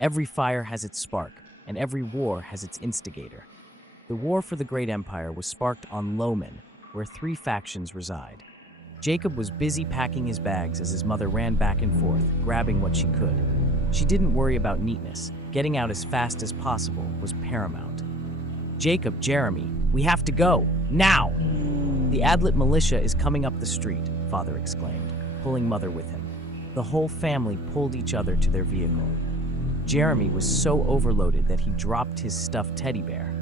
Every fire has its spark, and every war has its instigator. The war for the Great Empire was sparked on Loman, where 3 factions reside. Jacob was busy packing his bags as his mother ran back and forth, grabbing what she could. She didn't worry about neatness. Getting out as fast as possible was paramount. "Jacob, Jeremy, we have to go, now!" "The Adlet militia is coming up the street," father exclaimed, pulling mother with him. The whole family pulled each other to their vehicle. Jeremy was so overloaded that he dropped his stuffed teddy bear.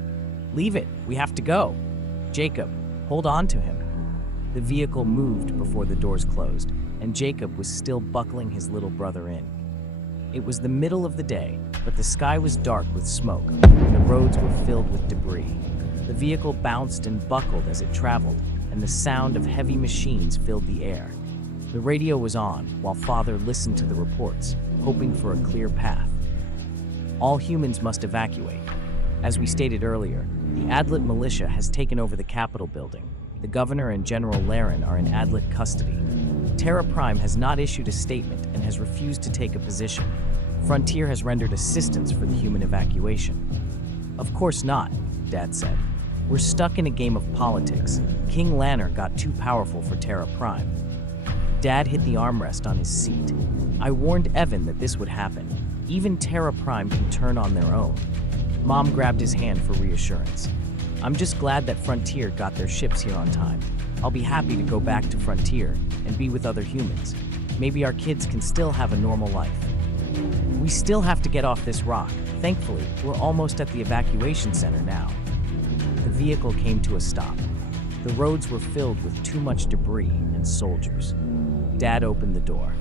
"Leave it, we have to go." "Jacob, hold on to him." The vehicle moved before the doors closed, and Jacob was still buckling his little brother in. It was the middle of the day, but the sky was dark with smoke, and the roads were filled with debris. The vehicle bounced and buckled as it traveled, and the sound of heavy machines filled the air. The radio was on, while father listened to the reports, hoping for a clear path. All humans must evacuate. As we stated earlier, the Adlet militia has taken over the Capitol building. The governor and General Laren are in Adlet custody. Terra Prime has not issued a statement and has refused to take a position. Frontier has rendered assistance for the human evacuation. "Of course not," Dad said. "We're stuck in a game of politics. King Lanner got too powerful for Terra Prime." Dad hit the armrest on his seat. "I warned Evan that this would happen. Even Terra Prime can turn on their own." Mom grabbed his hand for reassurance. "I'm just glad that Frontier got their ships here on time. I'll be happy to go back to Frontier and be with other humans. Maybe our kids can still have a normal life." "We still have to get off this rock. Thankfully, we're almost at the evacuation center now." The vehicle came to a stop. The roads were filled with too much debris and soldiers. Dad opened the door.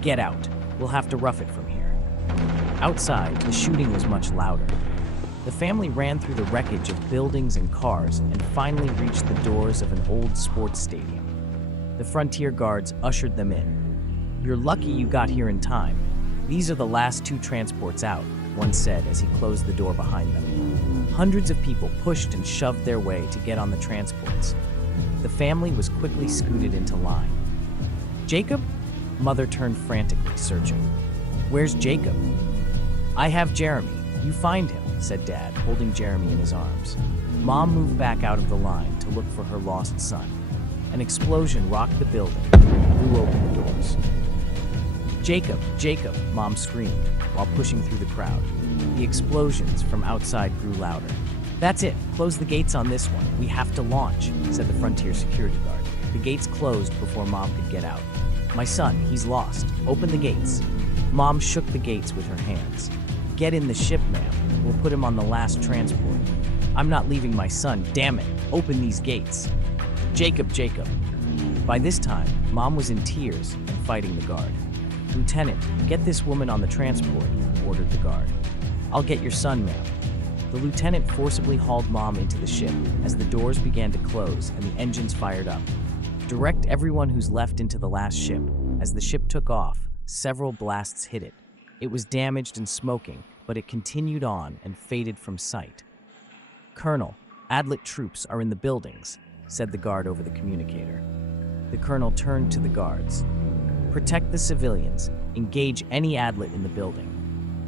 "Get out. We'll have to rough it from here." Outside, the shooting was much louder. The family ran through the wreckage of buildings and cars and finally reached the doors of an old sports stadium. The Frontier guards ushered them in. "You're lucky you got here in time. These are the last 2 transports out," one said as he closed the door behind them. Hundreds of people pushed and shoved their way to get on the transports. The family was quickly scooted into line. "Jacob?" Mother turned frantically, searching. "Where's Jacob?" "I have Jeremy. You find him," said Dad, holding Jeremy in his arms. Mom moved back out of the line to look for her lost son. An explosion rocked the building and blew open the doors. "Jacob, Jacob," Mom screamed while pushing through the crowd. The explosions from outside grew louder. "That's it. Close the gates on this one. We have to launch," said the Frontier security guard. The gates closed before Mom could get out. "My son, he's lost. Open the gates." Mom shook the gates with her hands. "Get in the ship, ma'am. We'll put him on the last transport." "I'm not leaving my son, damn it. Open these gates." "Jacob, Jacob." By this time, Mom was in tears and fighting the guard. "Lieutenant, get this woman on the transport," ordered the guard. "I'll get your son, ma'am." The lieutenant forcibly hauled Mom into the ship as the doors began to close and the engines fired up. "Direct everyone who's left into the last ship." As the ship took off, several blasts hit it. It was damaged and smoking, but it continued on and faded from sight. "Colonel, Adlet troops are in the buildings," said the guard over the communicator. The colonel turned to the guards. "Protect the civilians. Engage any Adlet in the building.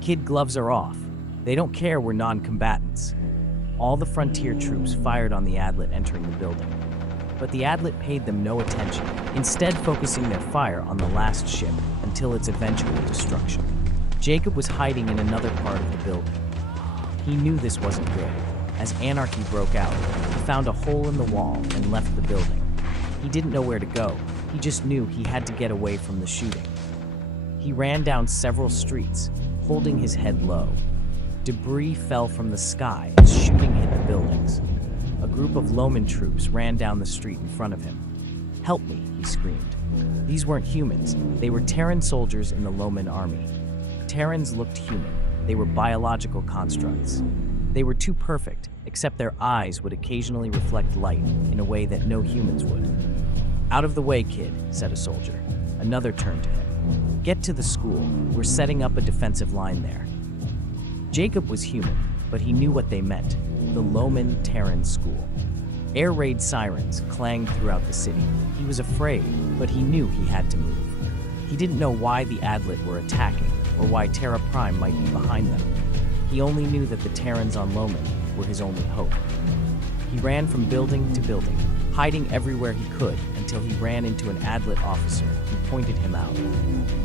Kid gloves are off. They don't care we're non-combatants." All the Frontier troops fired on the Adlet entering the building. But the Adlet paid them no attention, instead focusing their fire on the last ship until its eventual destruction. Jacob was hiding in another part of the building. He knew this wasn't good. As anarchy broke out, he found a hole in the wall and left the building. He didn't know where to go. He just knew he had to get away from the shooting. He ran down several streets, holding his head low. Debris fell from the sky as shooting hit the buildings. A group of Loman troops ran down the street in front of him. "Help me," he screamed. These weren't humans. They were Terran soldiers in the Loman army. Terrans looked human. They were biological constructs. They were too perfect, except their eyes would occasionally reflect light in a way that no humans would. "Out of the way, kid," said a soldier. Another turned to him. "Get to the school. We're setting up a defensive line there." Jacob was human, but he knew what they meant. The Loman Terran School. Air raid sirens clanged throughout the city. He was afraid, but he knew he had to move. He didn't know why the Adlet were attacking or why Terra Prime might be behind them. He only knew that the Terrans on Loman were his only hope. He ran from building to building, hiding everywhere he could until he ran into an Adlet officer who pointed him out.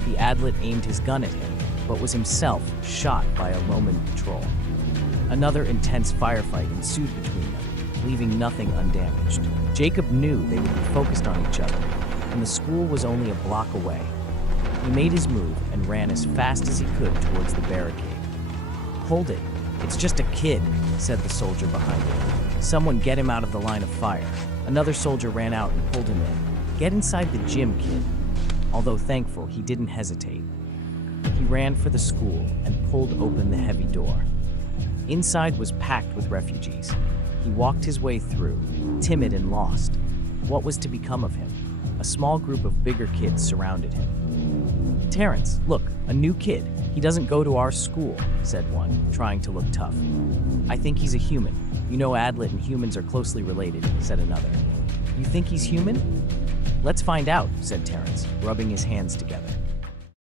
The Adlet aimed his gun at him, but was himself shot by a Loman patrol. Another intense firefight ensued between them, leaving nothing undamaged. Jacob knew they would be focused on each other, and the school was only a block away. He made his move and ran as fast as he could towards the barricade. "Hold it, it's just a kid," said the soldier behind him. "Someone get him out of the line of fire." Another soldier ran out and pulled him in. "Get inside the gym, kid." Although thankful, he didn't hesitate. He ran for the school and pulled open the heavy door. Inside was packed with refugees. He walked his way through, timid and lost. What was to become of him? A small group of bigger kids surrounded him. "Terrence, look, a new kid. He doesn't go to our school," said one, trying to look tough. "I think he's a human. You know Adlet and humans are closely related," said another. "You think he's human?" "Let's find out," said Terrence, rubbing his hands together.